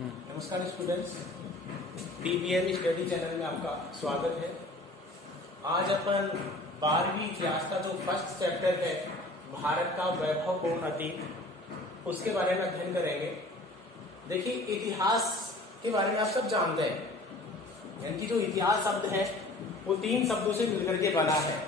नमस्कार students, TBM study channel में आपका स्वागत है। आज अपन 12वीं इतिहास का जो फर्स्ट चैप्टर है भारत का वैभवपूर्ण अतीत, उसके बारे में अध्ययन करेंगे। देखिए, इतिहास के बारे में आप सब जानते हैं, यानी कि जो इतिहास शब्द है वो 3 शब्दों से मिलकर के बना है।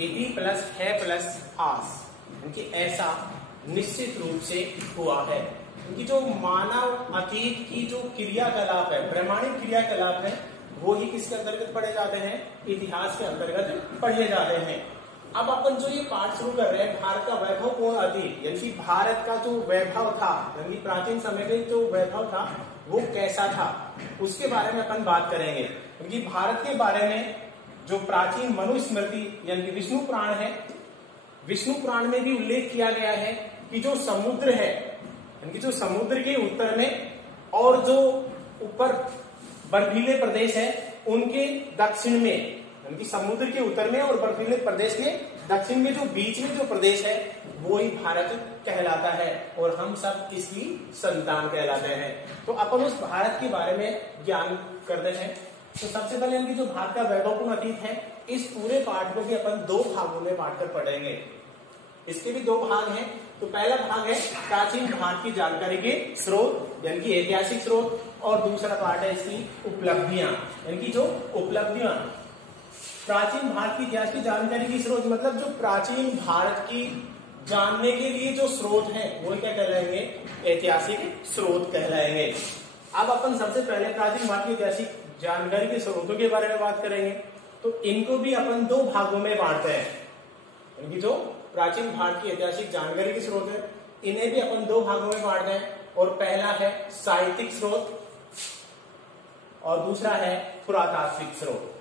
इति प्लस है प्लस आस, यानी कि ऐसा निश्चित रूप से हुआ है। क्योंकि जो मानव अतीत की जो क्रियाकलाप है, प्रमाणिक क्रियाकलाप है, वो ही किसके अंतर्गत पढ़े जाते हैं? इतिहास के अंतर्गत पढ़े जाते हैं। अब अपन जो ये पाठ शुरू कर रहे हैं, भारत का वैभवपूर्ण अतीत, यानी कि भारत का जो वैभव था, यानी प्राचीन समय में जो वैभव था वो कैसा था, उसके बारे में अपन बात करेंगे। क्योंकि भारत के बारे में जो प्राचीन मनुस्मृति यानी कि विष्णु पुराण है, विष्णु पुराण में भी उल्लेख किया गया है कि जो समुद्र है, यानी कि जो समुद्र के उत्तर में और जो ऊपर बर्फीले प्रदेश है उनके दक्षिण में, यानी कि समुद्र के उत्तर में और बर्फीले प्रदेश के दक्षिण में जो बीच में जो प्रदेश है वो ही भारत कहलाता है और हम सब इसकी संतान कहलाते हैं। तो अपन उस भारत के बारे में ज्ञान करते हैं। तो सबसे पहले इनकी जो भारत का वैभवपूर्ण अतीत है, इस पूरे पाठ को भी अपन 2 भागों में बांटकर पढ़ेंगे। इसके भी 2 भाग हैं। तो पहला भाग है प्राचीन भारत की जानकारी के स्रोत, यानी कि ऐतिहासिक स्रोत, और दूसरा पार्ट है इसकी उपलब्धियां, यानी कि जो उपलब्धियां प्राचीन भारत की इतिहास की जानकारी की स्रोत, मतलब जो प्राचीन भारत की जानने के लिए जो स्रोत है वो क्या कहलाएंगे? ऐतिहासिक स्रोत कहलाएंगे। अब अपन सबसे पहले प्राचीन भारत की ऐतिहासिक जानकारी के स्रोतों के बारे में बात करेंगे। तो इनको भी अपन 2 भागों में बांटते हैं, यानी कि जो प्राचीन भारत की ऐतिहासिक जानकारी के स्रोत है, इन्हें भी अपन 2 भागों में बांटते हैं। और पहला है साहित्यिक स्रोत और दूसरा है पुरातात्विक स्रोत।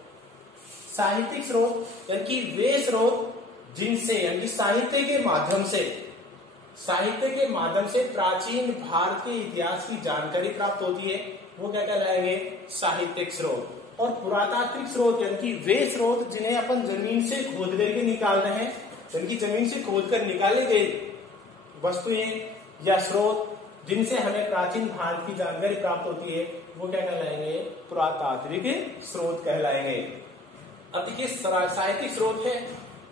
साहित्यिक स्रोत यानी कि वे स्रोत जिनसे, यानी कि साहित्य के माध्यम से प्राचीन भारत के इतिहास की जानकारी प्राप्त होती है, वो क्या कहलाएंगे? साहित्यिक स्रोत। और पुरातात्विक स्रोत यानी कि वे स्रोत जिन्हें अपन जमीन से खोद करके निकालते हैं, यानी जमीन से खोद कर निकाले गए वस्तुएं या स्रोत जिनसे हमें प्राचीन भारत की जानकारी प्राप्त होती है, वो क्या कहलाएंगे? पुरातात्विक स्रोत कहलाएंगे। अब देखिए, साहित्यिक स्रोत है,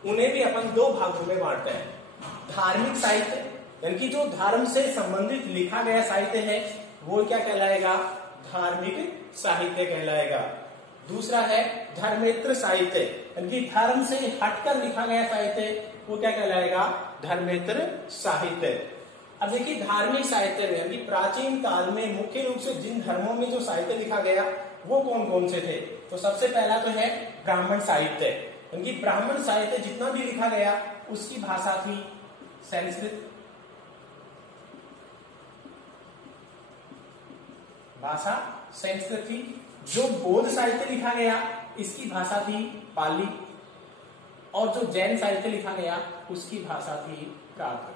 उन्हें भी अपन 2 भागों में बांटते हैं। धार्मिक साहित्य, यानी कि जो धर्म से संबंधित लिखा गया साहित्य है वो क्या कहलाएगा? धार्मिक साहित्य कहलाएगा। दूसरा है धर्मेतर साहित्य, यानी कि धर्म से हटकर लिखा गया साहित्य, वो क्या कहलाएगा? धर्मेतर साहित्य। अब देखिए, धार्मिक साहित्य में, यानी प्राचीन काल में मुख्य रूप से जिन धर्मों में जो साहित्य लिखा गया वो कौन कौन से थे? तो सबसे पहला तो है ब्राह्मण साहित्य, यानी कि ब्राह्मण साहित्य जितना भी लिखा गया उसकी भाषा थी संस्कृत, भाषा संस्कृत थी। जो बौद्ध साहित्य लिखा गया इसकी भाषा थी पाली, और जो जैन साहित्य लिखा गया उसकी भाषा थी प्राकृत।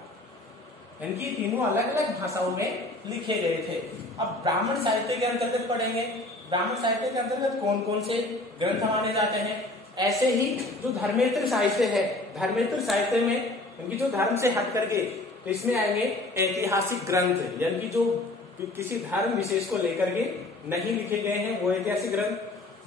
इनकी तीनों अलग अलग भाषाओं में लिखे गए थे। अब ब्राह्मण साहित्य के अंतर्गत पढ़ेंगे, ब्राह्मण साहित्य के अंतर्गत कौन कौन से ग्रंथ माने जाते हैं। ऐसे ही जो धर्मेतर साहित्य है, धर्मेतर साहित्य में इनकी जो धर्म से हट करके, तो इसमें आएंगे ऐतिहासिक ग्रंथ, यानी कि जो किसी धर्म विशेष को लेकर के नहीं लिखे गए हैं वो ऐतिहासिक ग्रंथ।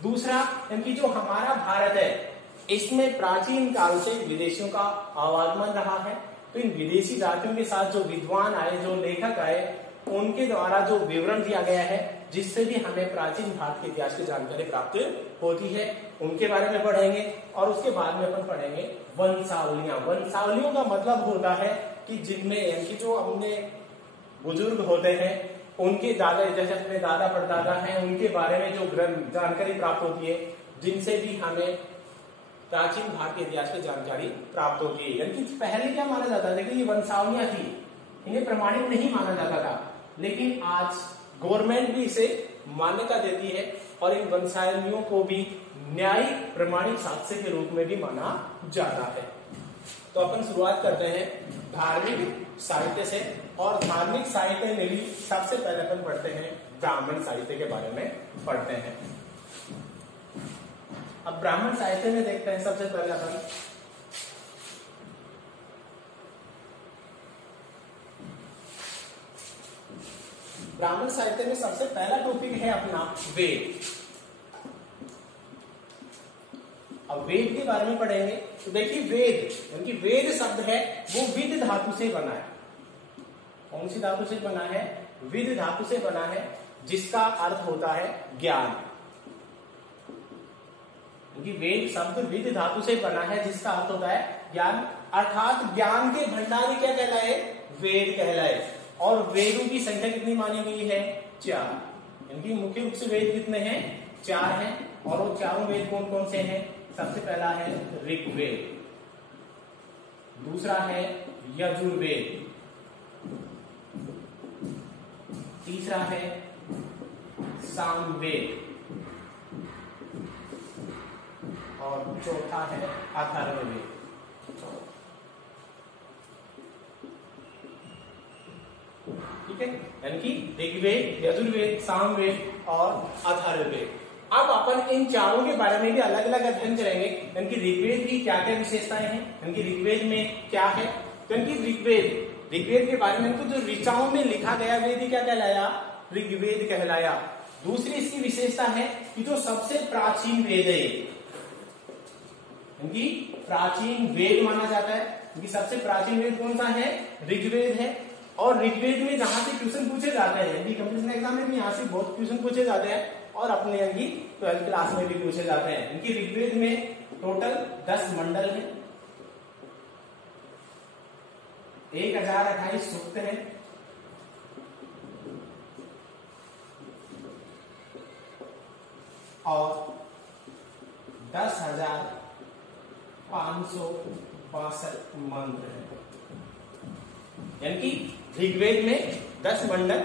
दूसरा, इनकी जो हमारा भारत है इसमें प्राचीन काल से विदेशियों का आवागमन रहा है, तो इन विदेशी जातियों के साथ जो विद्वान आए, जो लेखक आए, उनके द्वारा जो विवरण दिया गया है जिससे भी हमें प्राचीन भारत के इतिहास की जानकारी प्राप्त होती है, उनके बारे में पढ़ेंगे। और उसके बाद में अपन पढ़ेंगे वंशावलियां। वंशावलियों का मतलब होता है कि जिनमें, यानी कि जो अपने बुजुर्ग होते हैं उनके दादा, जैसे अपने दादा परदादा हैं, उनके बारे में जो ग्रंथ जानकारी प्राप्त होती है, जिनसे भी हमें प्राचीन भारत के इतिहास की जानकारी प्राप्त होती है। यानी कि पहले क्या माना जाता था कि ये वंशावलियां थी, इन्हें प्रमाणित नहीं माना जाता था, लेकिन आज गवर्नमेंट भी इसे मान्यता देती है और इन वंशावलियों को भी न्यायिक प्रमाणिक साक्ष्य के रूप में भी माना जाता है। तो अपन शुरुआत करते हैं धार्मिक साहित्य से, और धार्मिक साहित्य में भी सबसे पहले अपन पढ़ते हैं ब्राह्मण साहित्य के बारे में पढ़ते हैं। अब ब्राह्मण साहित्य में देखते हैं सबसे पहले अपन ब्राह्मण साहित्य में सबसे पहला टॉपिक है अपना वेद। अब वेद के बारे में पढ़ेंगे तो देखिए वेद, क्योंकि वेद शब्द है वो विद धातु से बना है। कौन सी धातु से बना है? विद धातु से बना है, जिसका अर्थ होता है ज्ञान। क्योंकि वेद शब्द विद धातु से बना है जिसका अर्थ होता है ज्ञान, अर्थात ज्ञान के भंडारी क्या कहलाए? वेद कहलाए। और वेदों की संख्या कितनी मानी गई है? 4। इनकी मुख्य रूप से वेद कितने हैं? 4 हैं। और वो चारों वेद कौन कौन से हैं? सबसे पहला है ऋग्वेद, दूसरा है यजुर्वेद, तीसरा है सामवेद और चौथा है अथर्ववेद। ठीक है, यानी कि ऋग्वेद, यजुर्वेद, सामवेद और अथर्ववेद। अब अपन इन चारों के बारे में भी अलग अलग अध्ययन करेंगे। इनकी ऋग्वेद की क्या क्या विशेषताएं हैं, इनकी ऋग्वेद में क्या है। तो इनकी ऋग्वेद के बारे में इनको जो ऋचाओं में लिखा गया वेद ही क्या कहलाया? ऋग्वेद कहलाया। दूसरी इसकी विशेषता है कि जो सबसे प्राचीन वेद है, इनकी प्राचीन वेद माना जाता है। इनकी सबसे प्राचीन वेद कौन सा है? ऋग्वेद है। और ऋग्वेद में जहां से क्वेश्चन पूछे जाते हैं, इनकी कंपटीशन एग्जाम में भी यहाँ से बहुत क्वेश्चन पूछे जाते हैं और अपने यहाँ की 12th क्लास में भी पूछे जाते हैं। इनकी ऋग्वेद में टोटल 10 मंडल है, 1028 सूक्त है, और 10,562 मंत्र है। यानी कि ऋग्वेद में 10 मंडल,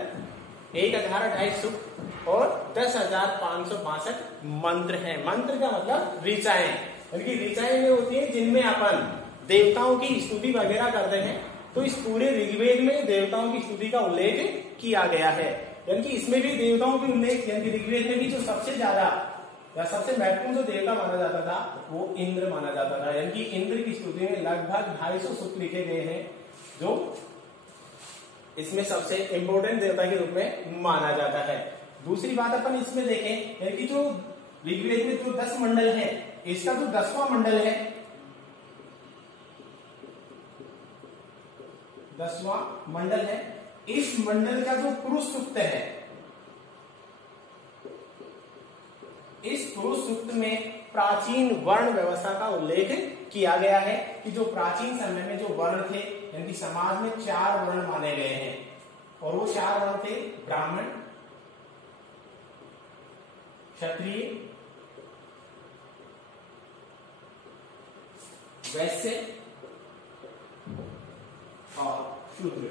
1028 सूक्त और 10,562 मंत्र हैं। मंत्र का मतलब ऋचाएं, यानी कि ऋचाएं होती है जिनमें अपन देवताओं की स्तुति वगैरह करते हैं। तो इस पूरे ऋग्वेद में देवताओं की स्तुति का उल्लेख किया गया है। यानी कि इसमें भी देवताओं की उल्लेख, यानी कि ऋग्वेद में भी जो सबसे ज्यादा या सबसे महत्वपूर्ण जो देवता माना जाता था वो इंद्र माना जाता था। यानी कि इंद्र की स्तुति में लगभग 250 सूक्त लिखे गए हैं, जो इसमें सबसे इंपॉर्टेंट देवता के रूप में माना जाता है। दूसरी बात अपन इसमें देखें, यानी कि जो ऋग्वेद में जो 10 मंडल है, इसका जो 10वां मंडल है, 10वां मंडल है, इस मंडल का जो पुरुष सूक्त है, इस पुरुष सूक्त में प्राचीन वर्ण व्यवस्था का उल्लेख किया गया है कि जो प्राचीन समय में जो वर्ण थे, यानी कि समाज में 4 वर्ण माने गए हैं। और वो 4 वर्ण थे ब्राह्मण, क्षत्रिय, वैश्य और शूद्र।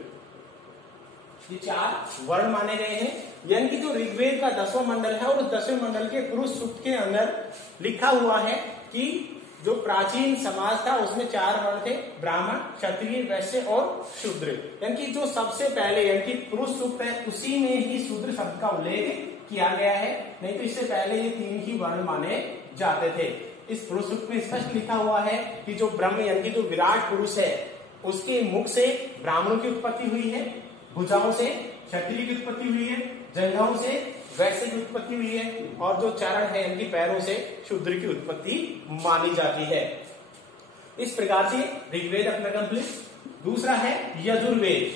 ये 4 वर्ण माने गए हैं। यानी कि जो ऋग्वेद का 10वां मंडल है और उस 10वें मंडल के पुरुष सूक्त के अंदर लिखा हुआ है कि जो प्राचीन समाज था उसमें 4 वर्ण थे, ब्राह्मण, क्षत्रिय, वैश्य और शूद्र। यानी कि जो सबसे पहले यानी कि पुरुष सूक्त है उसी में ही शूद्र शब्द का उल्लेख किया गया है, नहीं तो इससे पहले ये 3 ही वर्ण माने जाते थे। इस पुरुष सूक्त में स्पष्ट लिखा हुआ है कि जो ब्रह्म यानी कि जो विराट पुरुष है उसके मुख से ब्राह्मणों की उत्पत्ति हुई है, भुजाओं से क्षत्रिय की उत्पत्ति हुई है, जंघाओं से वैश्य की उत्पत्ति हुई है, और जो चरण है इनकी पैरों से शूद्र की उत्पत्ति मानी जाती है। इस प्रकार से ऋग्वेद अपना कंप्लीट। दूसरा है यजुर्वेद,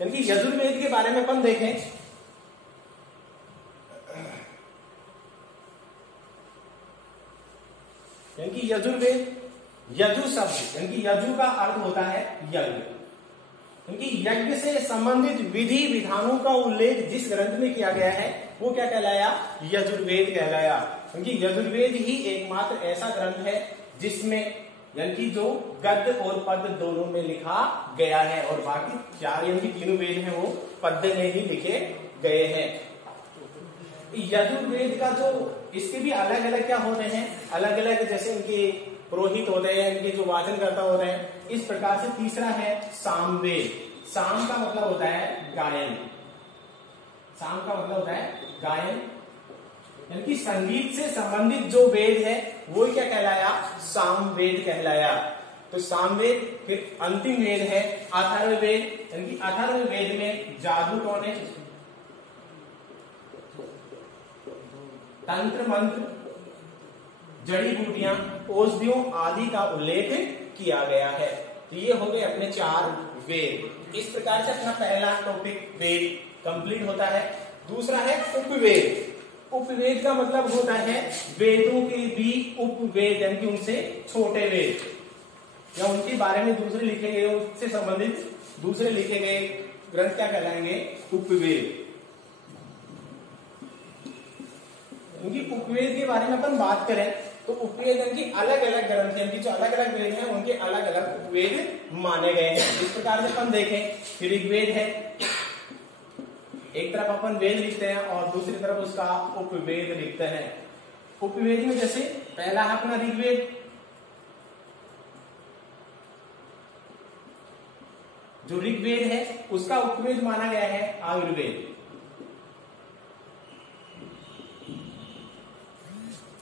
यानी कि यजुर्वेद के बारे में अपन देखें, यानी कि यजुर्वेद, यजु शब्द यानी कि यजु का अर्थ होता है यज्ञ, क्योंकि यज्ञ से संबंधित विधि विधानों का उल्लेख जिस ग्रंथ में किया गया है वो क्या कहलाया? यजुर्वेद कहलाया। क्योंकि यजुर्वेद ही एकमात्र ऐसा ग्रंथ है जिसमें यानी कि जो गद्य और पद्य दोनों में लिखा गया है, और बाकी 4 यानी कि 3 वेद हैं वो पद्य में ही लिखे गए हैं। यजुर्वेद का जो इसके भी अलग अलग क्या होते हैं, अलग अलग जैसे इनके पुरोहित होते हैं, इनके जो वाचन करता होते हैं। इस प्रकार से तीसरा है सामवेद। साम का मतलब होता है गायन, साम का मतलब होता है गायन, यानी कि संगीत से संबंधित जो वेद है वो क्या कहलाया? सामवेद कहलाया। तो सामवेद। फिर अंतिम वेद है अथर्ववेद, यानी कि अथर्ववेद में जादू टोने, तंत्र मंत्र, जड़ी बूटियां, औषधियों आदि का उल्लेख किया गया है। तो ये हो गए अपने 4 वेद। इस प्रकार से अपना पहला टॉपिक वेद कंप्लीट होता है। दूसरा है उपवेद। उपवेद का मतलब होता है वेदों के भी उपवेद, यानी कि उनसे छोटे वेद या उनके बारे में दूसरे लिखे गए, उससे संबंधित दूसरे लिखे गए ग्रंथ क्या कहलाएंगे? उपवेद। उनकी उपवेद के बारे में अपन बात करें तो उपवेद की अलग अलग ग्रंथ हैं, जो अलग अलग वेद हैं उनके अलग अलग उपवेद माने गए हैं। इस प्रकार से अपन देखें, ऋग्वेद है, एक तरफ अपन वेद लिखते हैं और दूसरी तरफ उसका उपवेद लिखते हैं। उपवेद में जैसे पहला है अपना ऋग्वेद, जो ऋग्वेद है उसका उपवेद माना गया है आयुर्वेद।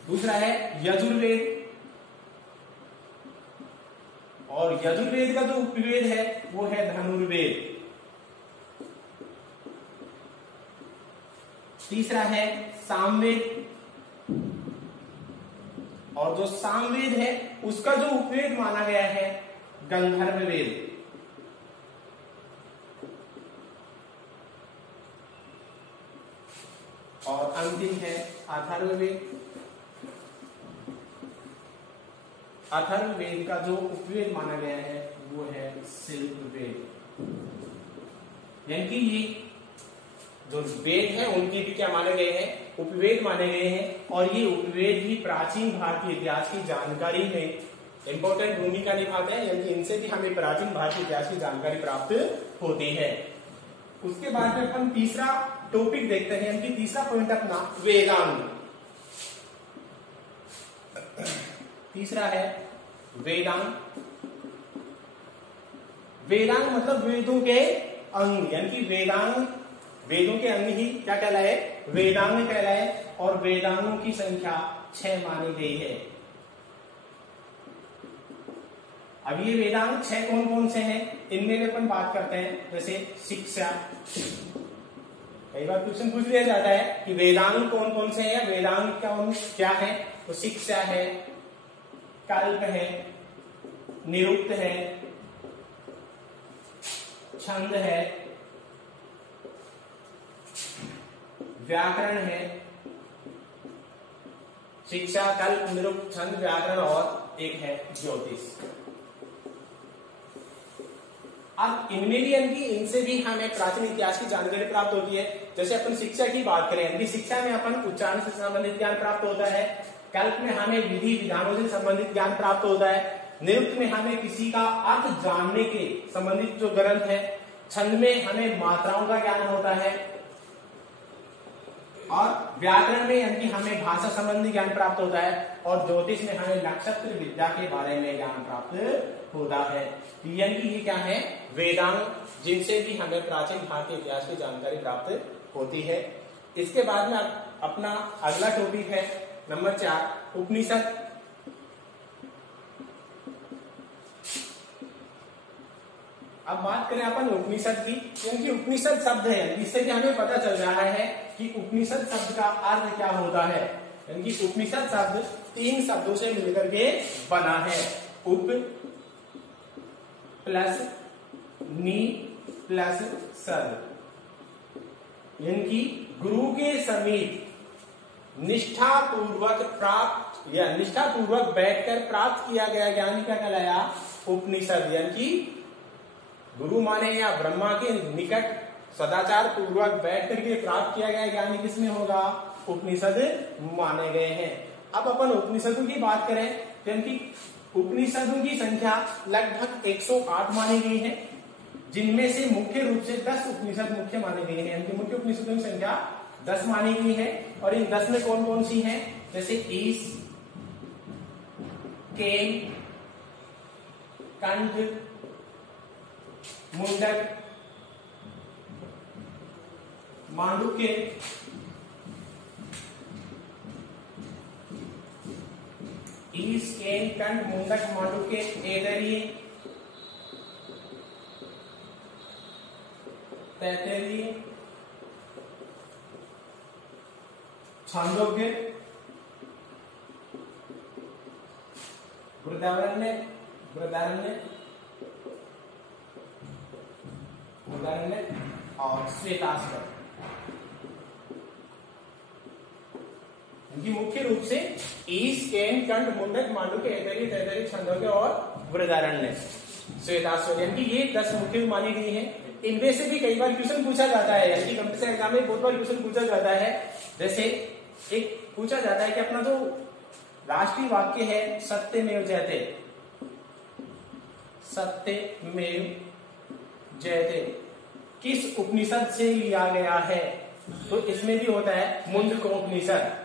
दूसरा है यजुर्वेद, और यजुर्वेद का जो उपवेद है वो है धनुर्वेद। तीसरा है सामवेद, और जो सामवेद है उसका जो उपवेद माना गया है गंधर्व वेद। और अंतिम है अथर्ववेद। अथर्ववेद का जो उपवेद माना गया है वो है शिल्पवेद। यानी कि ये जो वेद है उनके भी क्या माने गए हैं? उपवेद माने गए हैं। और ये उपवेद भी प्राचीन भारतीय इतिहास की जानकारी में इंपॉर्टेंट भूमिका निभाते हैं, यानी इनसे भी हमें प्राचीन भारतीय इतिहास की जानकारी प्राप्त होती है। उसके बाद में अपन तीसरा टॉपिक देखते हैं, यानी तीसरा पॉइंट अपना वेदांग। तीसरा है वेदांग। वेदांग मतलब वेदों के अंग, यानी कि वेदांग वेदों के अंग ही क्या कहलाए? वेदांग कहलाए। और वेदांगों की संख्या 6 मानी गई है। अब ये वेदांग 6 कौन कौन से हैं इनमें भी अपन बात करते हैं। जैसे शिक्षा, कई बार क्वेश्चन पूछ लिया जाता है कि वेदांग कौन कौन से हैं, वेदांग क्या है? तो शिक्षा है, कल्प है, निरुक्त है, छंद है, व्याकरण है। शिक्षा, कल्प, निरुक्त, छंद, व्याकरण और एक है ज्योतिष। अब इनमें भी इनसे भी हमें प्राचीन इतिहास की जानकारी प्राप्त होती है। जैसे अपन शिक्षा की बात करें, शिक्षा में अपन उच्चारण से संबंधित ज्ञान प्राप्त होता है। कल्प में हमें विधि विधानों से संबंधित ज्ञान प्राप्त होता है। निरुक्त में हमें किसी का अर्थ जानने के संबंधित जो ग्रंथ है। छंद में हमें मात्राओं का ज्ञान होता है। और व्याकरण में यानी हमें भाषा संबंधी ज्ञान प्राप्त होता है। और ज्योतिष में हमें नक्षत्र विद्या के बारे में ज्ञान प्राप्त होता है। यानी कि ये क्या है? वेदांग, जिनसे भी हमें प्राचीन भारतीय इतिहास की जानकारी प्राप्त होती है। इसके बाद में अपना अगला टॉपिक है नंबर 4 उपनिषद। अब बात करें अपन उपनिषद की, क्योंकि उपनिषद शब्द है जिससे कि हमें पता चल रहा है कि उपनिषद शब्द का अर्थ क्या होता है। यानी कि उपनिषद शब्द 3 शब्दों से मिलकर के बना है। उप प्लस नी प्लस सद, यानी कि गुरु के समीप निष्ठापूर्वक प्राप्त या निष्ठापूर्वक बैठकर प्राप्त किया गया ज्ञान क्या कहलाया? उपनिषद। यानी कि गुरु माने या ब्रह्मा के निकट सदाचार पूर्वक बैठ करके प्राप्त किया गया ज्ञान किसमें होगा? उपनिषद माने गए हैं। अब अपन उपनिषदों की बात करें, क्योंकि उपनिषदों की संख्या लगभग 108 मानी गई है, जिनमें से मुख्य रूप से 10 उपनिषद मुख्य माने गए हैं। यानी मुख्य उपनिषदों की संख्या 10 मानी गई है। और इन 10 में कौन कौन सी हैं? जैसे ईश, केन, कंठ, मुंडक, मांडुक्य, ईश, केन, कंठ, मुंडक, मांडुक्य, ऐतरेय, तैत्तिरीय, छांदोग्य, बृहदारण्य, बृहदारण्य, बृहदारण्य और श्वेताश्वत। इनकी मुख्य रूप से ईश, केन, कंठ, मुंडक, मांडुक्य, ऐतरेय, तैतरीय, छंदोग्य और बृहदारण्य, श्वेताश्वत, यानी ये 10 मुख्य मानी गई है। इनमें से भी कई बार क्वेश्चन पूछा जाता है, यानी कंपटीशन एग्जाम में बहुत बार क्वेश्चन पूछा जाता है। जैसे एक पूछा जाता है कि अपना जो राष्ट्रीय वाक्य है सत्यमेव जयते, सत्यमेव जयते किस उपनिषद से लिया गया है? तो इसमें भी होता है मुंडको उपनिषद।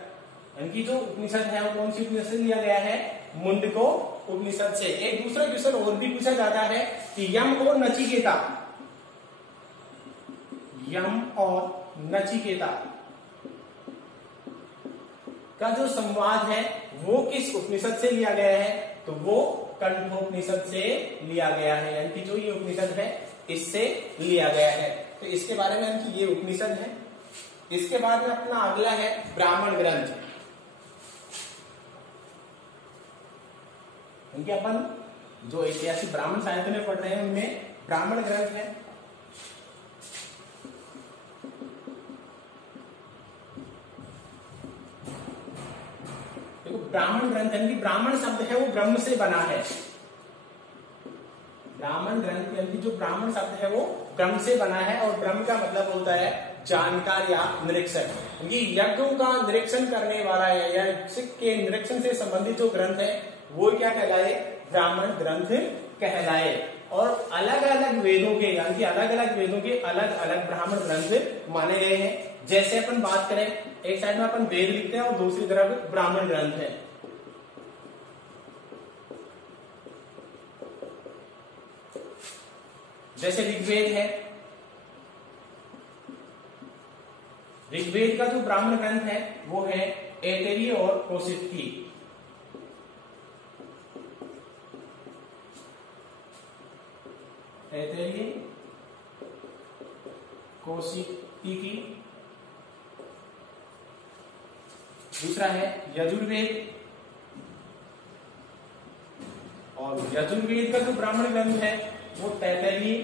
इनकी जो उपनिषद है वो कौन सी उपनिषद से लिया गया है? मुंडको उपनिषद से। एक दूसरा क्वेश्चन और भी पूछा जाता है कि यम और नचिकेता, यम और नचिकेता का जो संवाद है वो किस उपनिषद से लिया गया है? तो वो कंठोपनिषद से लिया गया है, यानी कि जो ये उपनिषद है इससे लिया गया है। तो इसके बारे में इनकी ये उपनिषद है। इसके बाद में अपना अगला है ब्राह्मण ग्रंथ। इनके अपन जो ऐतिहासिक ब्राह्मण साहित्य में पढ़ रहे हैं उनमें ब्राह्मण ग्रंथ है। देखो ब्राह्मण ग्रंथ यानी कि ब्राह्मण शब्द है वो ब्रह्म से बना है। ब्राह्मण ग्रंथ यानी कि जो ब्राह्मण शब्द है वो ब्रह्म से बना है, और ब्रह्म का मतलब होता है जानकार या निरीक्षक। क्योंकि यज्ञों का निरीक्षण करने वाला है या यज्ञ के निरीक्षण से संबंधित जो ग्रंथ है वो क्या कहलाए? ब्राह्मण ग्रंथ कहलाए। और अलग अलग वेदों के यानी कि अलग अलग वेदों के अलग अलग ब्राह्मण ग्रंथ माने गए हैं। जैसे अपन बात करें, एक साइड में अपन वेद लिखते हैं और दूसरी तरफ ब्राह्मण ग्रंथ है। जैसे ऋग्वेद है, ऋग्वेद का जो ब्राह्मण ग्रंथ है वो है ऐतरेय और कौशिकी। ऐतरेय, कौशिकी। दूसरा है यजुर्वेद, और यजुर्वेद का जो ब्राह्मण ग्रंथ है वो तैतरीय,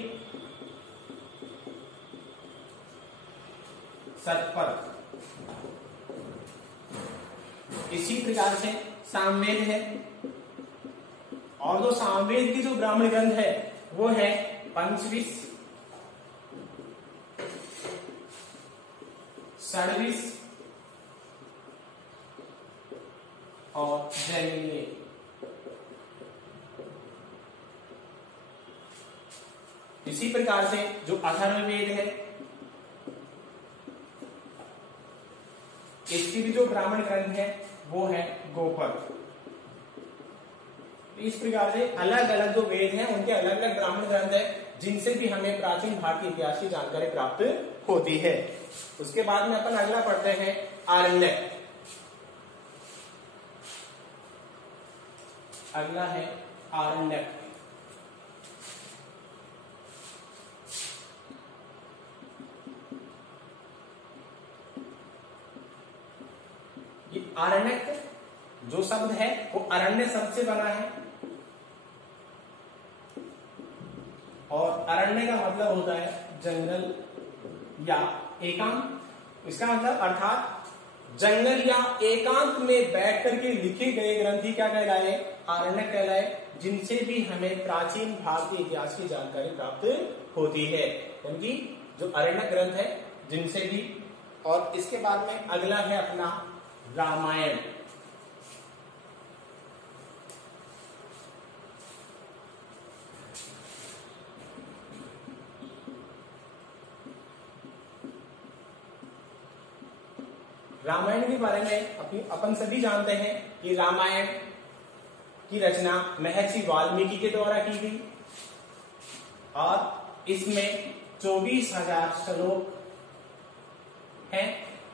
शतपथ। इसी प्रकार से सामवेद है, और जो सामवेद की जो ब्राह्मण ग्रंथ है वो है पंचविश, षड्विश और जैमिनीय। इसी प्रकार से जो अथर्ववेद है इसकी भी जो ब्राह्मण ग्रंथ है वो है गोपद। इस प्रकार से अलग अलग जो वेद हैं उनके अलग अलग ब्राह्मण ग्रंथ है जिनसे भी हमें प्राचीन भारतीय इतिहास की जानकारी प्राप्त होती है। उसके बाद में अपन अगला पढ़ते हैं आरण्यक। अगला है आरण्यक। ये आरण्यक जो शब्द है वो अरण्य शब्द से बना है, और अरण्य का मतलब होता है जंगल या एकांत। इसका मतलब अर्थात जंगल या एकांत में बैठ करके लिखे गए ग्रंथ ही क्या कहलाए? आरण्यक कहलाए, जिनसे भी हमें प्राचीन भारतीय इतिहास की जानकारी प्राप्त होती है, यानी जो अरण्यक ग्रंथ है जिनसे भी। और इसके बाद में अगला है अपना रामायण। रामायण के बारे में अपन सभी जानते हैं कि रामायण की रचना महर्षि वाल्मीकि के द्वारा की गई, और इसमें 24,000 श्लोक हैं।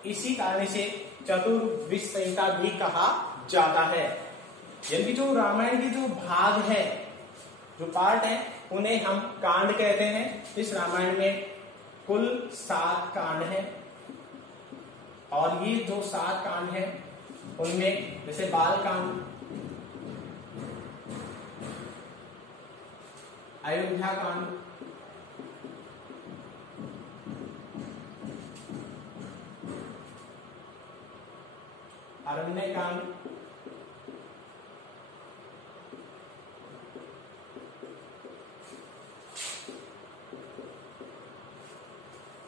इसी कारण से चतुर्विश संहिता भी कहा जाता है। यानी जो रामायण की जो भाग है, जो पार्ट है, उन्हें हम कांड कहते हैं। इस रामायण में कुल 7 कांड हैं, और ये जो 7 कांड हैं उनमें जैसे बाल कांड, अयोध्या कांड, अरण्य कांड,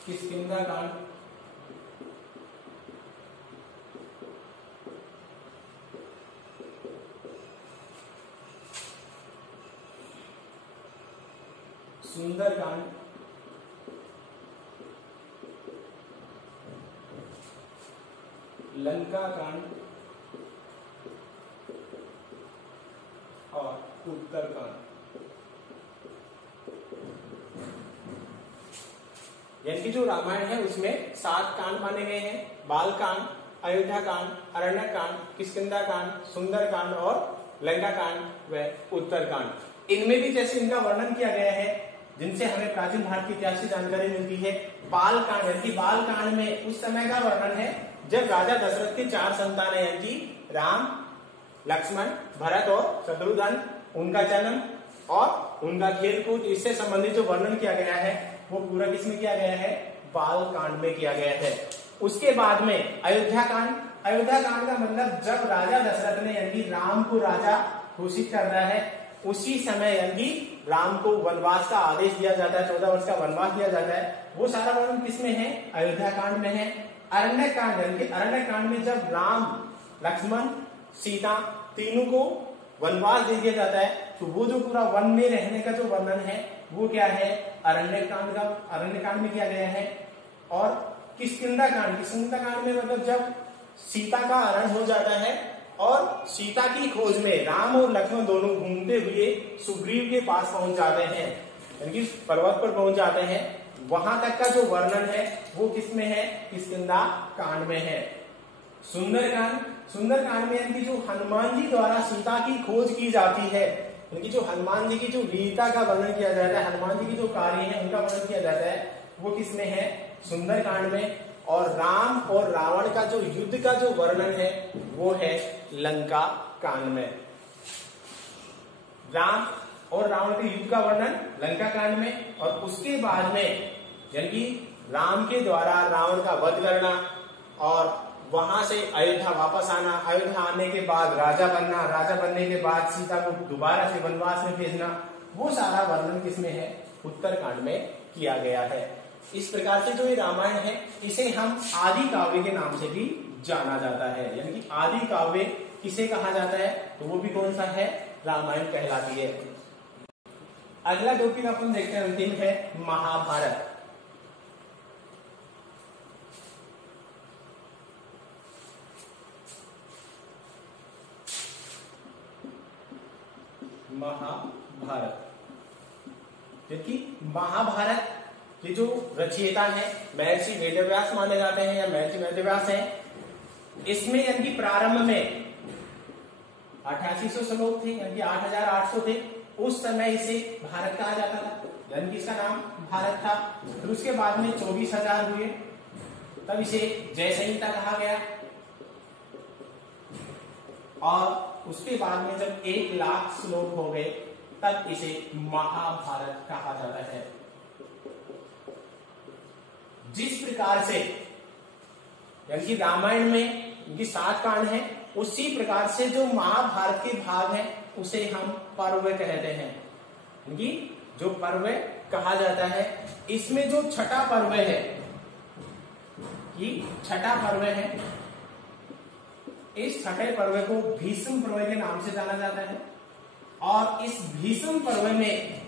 किष्किंधा कांड, सुंदर कांड, लंका कांड और उत्तर कांड। यानी कि जो रामायण है उसमें 7 कांड माने गए हैं। बाल कांड, अयोध्या कांड, अरण्य कांड, किष्किंधा कांड, सुंदर कांड और लंका कांड व उत्तर कांड। इनमें भी जैसे इनका वर्णन किया गया है जिनसे हमें प्राचीन भारत के इतिहास की जानकारी मिलती है। बाल कांड यानी कि बाल कांड में उस समय का वर्णन है जब राजा दशरथ के 4 संतान है, यानी कि राम, लक्ष्मण, भरत और शत्रुघ्न, उनका जन्म और उनका खेल कूद, इससे संबंधित जो वर्णन किया गया है वो पूरा किसमें किया गया है? बाल कांड में किया गया है। उसके बाद में अयोध्या कांड। अयोध्या कांड का मतलब जब राजा दशरथ ने यानी राम को राजा घोषित कर रहा है उसी समय यानी राम को वनवास का आदेश दिया जाता है, 14 वर्ष का वनवास दिया जाता है। वो सारा वर्णन किसमें है? अयोध्या कांड में है। अरण्य कांड यानी अरण्य कांड में जब राम, लक्ष्मण, सीता तीनों को वनवास दे दिया जाता है तो वो जो पूरा वन में रहने का जो वर्णन है वो क्या है? अरण्य कांड में किया गया है। और किष्किंधा कांड में मतलब जब सीता का हरण हो जाता है और सीता की खोज में राम और लक्ष्मण दोनों घूमते हुए सुग्रीव के पास पहुंच जाते हैं, यानी कि पर्वत पर पहुंच जाते हैं। वहां तक का जो वर्णन है वो किसमें है? किष्किंधा कांड में है। सुंदर कांड में यानी कि जो हनुमान जी द्वारा सीता की खोज की जाती है, यानी कि जो हनुमान जी की जो वीरता का वर्णन किया जाता है, हनुमान जी की जो कार्य है उनका वर्णन किया जाता है, वो किसमें है? सुंदर कांड में। और राम और रावण का जो युद्ध का जो वर्णन है वो है लंका कांड में। राम और रावण के युद्ध का वर्णन लंका कांड में। और उसके बाद में यानी कि राम के द्वारा रावण का वध करना और वहां से अयोध्या वापस आना, अयोध्या आने के बाद राजा बनना, राजा बनने के बाद सीता को दोबारा से वनवास में भेजना, वो सारा वर्णन किसमें है? उत्तर कांड में किया गया है। इस प्रकार से जो ये रामायण है इसे हम आदि काव्य के नाम से भी जाना जाता है। यानी कि आदि काव्य किसे कहा जाता है? तो वो भी कौन सा है? रामायण कहलाती है। अगला टॉपिक अपन देखते हैं, अंतिम है महाभारत। महाभारत क्योंकि महाभारत ये जो रचयिता है महर्षि वेदव्यास माने जाते हैं या महर्षि वेदव्यास हैं। इसमें यानी कि प्रारंभ में 8800 श्लोक थे, यानी कि 8800 थे। उस समय इसे भारत कहा जाता था, यानी कि इसका नाम भारत था। फिर उसके बाद में 24,000 हुए, तब इसे जय संहिता कहा गया। और उसके बाद में जब 1,00,000 श्लोक हो गए तब इसे महाभारत कहा जाता है। जिस प्रकार से यानी कि रामायण में इनकी 7 कांड है, उसी प्रकार से जो महाभारत के भाग हैं उसे हम पर्व कहते हैं। यानी जो पर्व कहा जाता है, इसमें जो छठा पर्व है, छठा पर्व है, इस छठे पर्व को भीष्म पर्व के नाम से जाना जाता है। और इस भीष्म पर्व में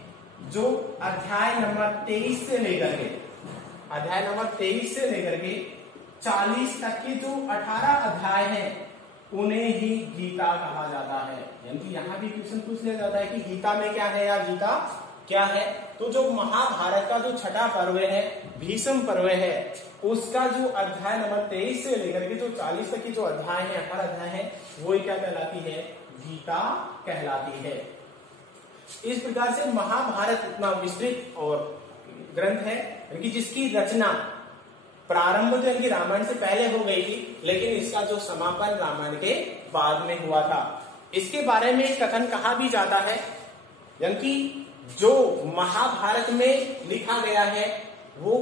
जो अध्याय नंबर 23 से लेकर के 40 तक के जो 18 अध्याय हैं उन्हें ही गीता कहा जाता है। यानी कि यहाँ भी क्वेश्चन पूछ लिया जाता है कि गीता में क्या है या गीता क्या है। तो जो महाभारत का जो छठा पर्व है, भीष्म पर्व है, उसका जो अध्याय नंबर 23 से लेकर के जो 40 तक की जो अध्याय है, 18 अध्याय है, वो क्या कहलाती है? गीता कहलाती है। इस प्रकार से महाभारत इतना विस्तृत और ग्रंथ है कि जिसकी रचना प्रारंभ तो यानी रामायण से पहले हो गई थी, लेकिन इसका जो समापन रामायण के बाद में हुआ था। इसके बारे में कथन कहा भी जाता है यानी जो महाभारत में लिखा गया है वो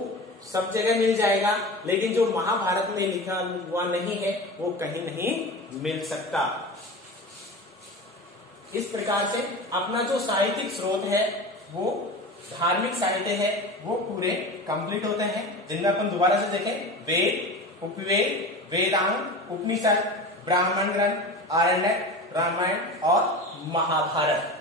सब जगह मिल जाएगा, लेकिन जो महाभारत में लिखा हुआ नहीं है वो कहीं नहीं मिल सकता। इस प्रकार से अपना जो साहित्यिक स्रोत है वो धार्मिक साहित्य है वो पूरे कंप्लीट होते हैं, जिनमें अपन दोबारा से देखें वेद, उपवेद, वेदांग, उपनिषद, ब्राह्मण ग्रंथ, आरण्यक, रामायण और महाभारत।